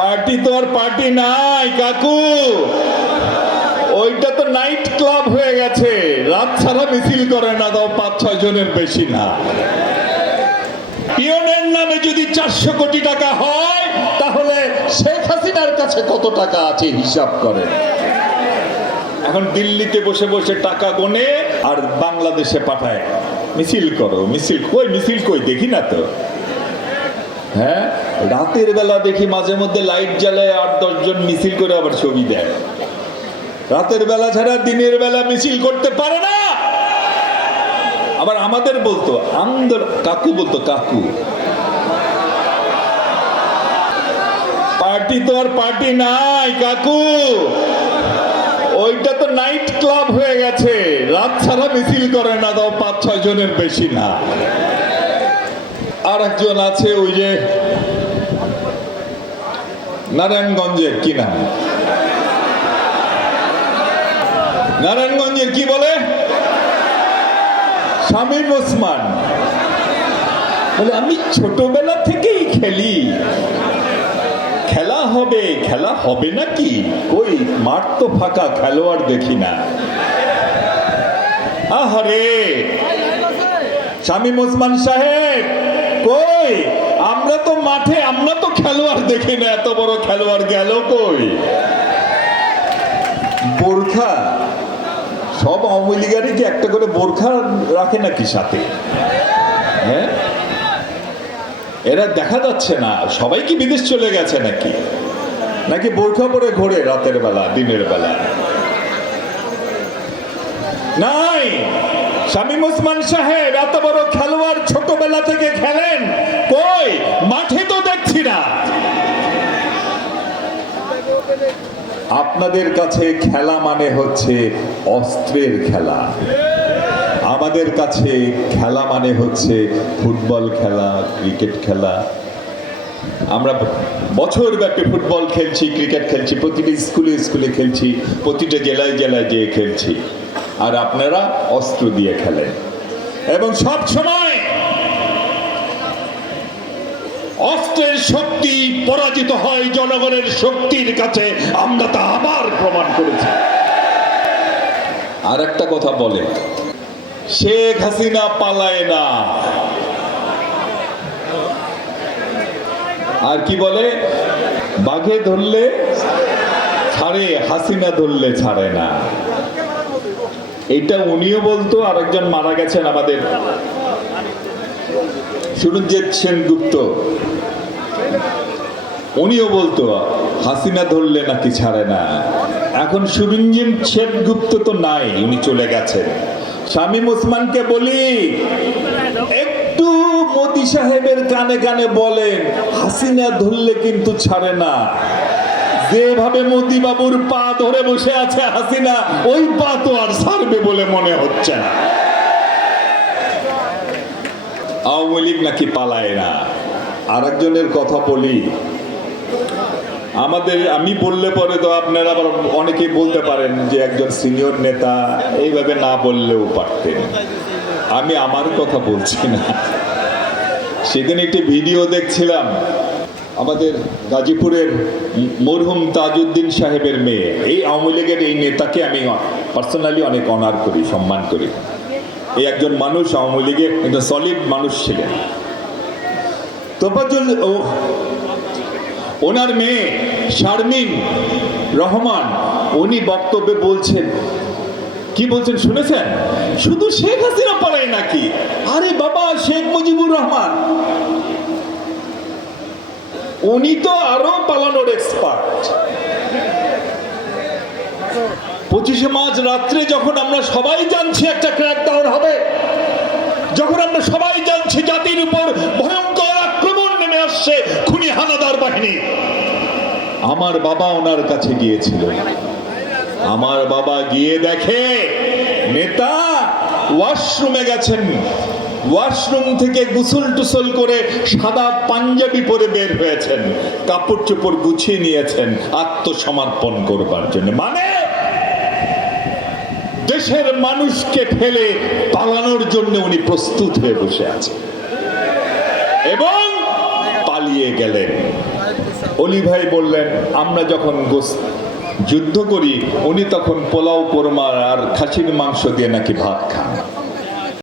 Party তো আর party নাই কাকু, ওইটা তো নাইট ক্লাব হয়ে গেছে। রাত ছাড়া মিছিল করে না, তাও 5-6 জনের বেশি না। পিয়নের নামে যদি 400 কোটি টাকা হয়, তাহলে শেখ হাসিনার কাছে কত টাকা আছে হিসাব করে। এখন দিল্লিতে বসে বসে টাকা গোনে আর বাংলাদেশে পাঠায় মিছিল করো। মিছিল কই দেখি না তো। হ্যাঁ, রাতের বেলা দেখি মাঝে মধ্যে লাইট জ্বালায় 8-10 জন মিছিল করে আবার ছবি দেয়। রাতের বেলা ছাড়া দিনের বেলা মিছিল করতে পারে না। আবার আমাদের বলতো কাকু বলতো, কাকু পার্টি তো আর পার্টি নাই কাকু, ওইটা তো নাইট ক্লাব হয়ে গেছে। রাত ছাড়া মিছিল করে না, তাও 5-6 জনের বেশি না। আর একজন আছে ওই যে নারায়ণগঞ্জের কি নাম, নারায়ণগঞ্জের কি বলে, শামীম ওসমান বলে আমি ছোটবেলা থেকেই খেলি। খেলা হবে নাকি, কই মাঠ তো ফাঁকা, খেলোয়াড় দেখি না। আহারে শামীম ওসমান সাহেব, কই আমরা তো মাঠে, আমরা তো খেলোয়াড় দেখি না, এত বড় খেলোয়াড় গেল কই। বোরখা সব আওয়ামী লীগারই কি একটা করে বোরখা রাখে নাকি সাথে? হ্যাঁ, এরা দেখা যাচ্ছে না। সবাই কি বিদেশ চলে গেছে নাকি বোরখা পরে ঘোরে রাতের বেলা দিনের বেলা? নাই, শামীম ওসমান সাহেব এত বড় খেলোয়াড় ছোটবেলা থেকে খেলেন, কই মাঠে তো দেখছি না। আপনাদের কাছে খেলা মানে হচ্ছে অস্ত্রের খেলা, আমাদের কাছে খেলা মানে হচ্ছে ফুটবল খেলা, ক্রিকেট খেলা। আমরা বছর ব্যাপী ফুটবল খেলছি, ক্রিকেট খেলছি, প্রতিটা স্কুলে খেলছি, প্রতিটা জেলায় যেয়ে খেলছি। আর আপনারা অস্ত্র দিয়ে খেলেন, এবং সব সময় অস্ত্রের শক্তি পরাজিত হয় জনগণের শক্তির কাছে। আমরা তা আবার প্রমাণ করেছি। আর একটা কথা বলে, শেখ হাসিনা পালায় না। আর কি বলে, বাঘে ধরলে ছাড়ে, হাসিনা ধরলে ছাড়ে না। এটা উনিও বলতো। আরেকজন মারা গেছেন আমাদের, সুরঞ্জিত সেনগুপ্ত, উনিও বলতো হাসিনা ধরলে নাকি ছাড়ে না। এখন সুরঞ্জিত সেনগুপ্ত তো নাই, উনি চলে গেছেন। শামীম ওসমানকে বলি, একটু মোদি সাহেবের কানে কানে বলেন, হাসিনা ধরলে কিন্তু ছাড়ে না। যেভাবে মোদি বাবুর পা ধরে বসে আছে হাসিনা, ওই পা তো আর ছাড়বে বলে মনে হচ্ছে না। আওয়ামী লীগ নাকি পালায় না। আর একজনের কথা বলি, আমি বললে পরে তো আপনারা আবার অনেকেই বলতে পারেন যে একজন সিনিয়র নেতা, এইভাবে না বললেও পারতেন। আমি আমার কথা বলছি না। সেদিন একটি ভিডিও দেখছিলাম, আমাদের গাজীপুরের মরহুম তাজউদ্দিন সাহেবের মেয়ে, এই আওয়ামী লীগের এই নেতাকে আমি পার্সোনালি অনেক অনার করি, সম্মান করি। এই একজন মানুষ আওয়ামী লীগের একজন সলিড মানুষ ছিলেন। তোফাজ্জল ওনার মেয়ে শারমিন রহমান, উনি বক্তব্যে বলছেন, কি বলছেন শুনেছেন? শুধু শেখ হাসিনা পালায় নাকি? আরে বাবা, শেখ মুজিবুর রহমান উনি তো আরো পালানোর এক্সপার্ট। 25শে মার্চ রাত্রে যখন আমরা সবাই জানছি একটা ক্র্যাকডাউন হবে, যখন আমরা সবাই জানছি জাতির উপর ভয়ঙ্কর আক্রমণ নেমে আসছে খুনি হানাদার বাহিনী, আমার বাবা ওনার কাছে গিয়েছিল। আমার বাবা গিয়ে দেখে নেতা ওয়াশরুমে গেছেন, ওয়াশরুম থেকে গোসল টুসল করে সাদা পাঞ্জাবি পরে বের হয়েছেন, কাপড় চোপড় গুছিয়ে নিয়েছেন আত্মসমর্পণ করবার জন্য। মানে দেশের মানুষকে ফেলে পালানোর জন্য উনি প্রস্তুত হয়ে বসে আছেন এবং পালিয়ে গেলেন। অলি ভাই বললেন আমরা যখন যুদ্ধ করি উনি তখন পোলাও কোরমা আর খাসির মাংস দিয়ে নাকি ভাত খান।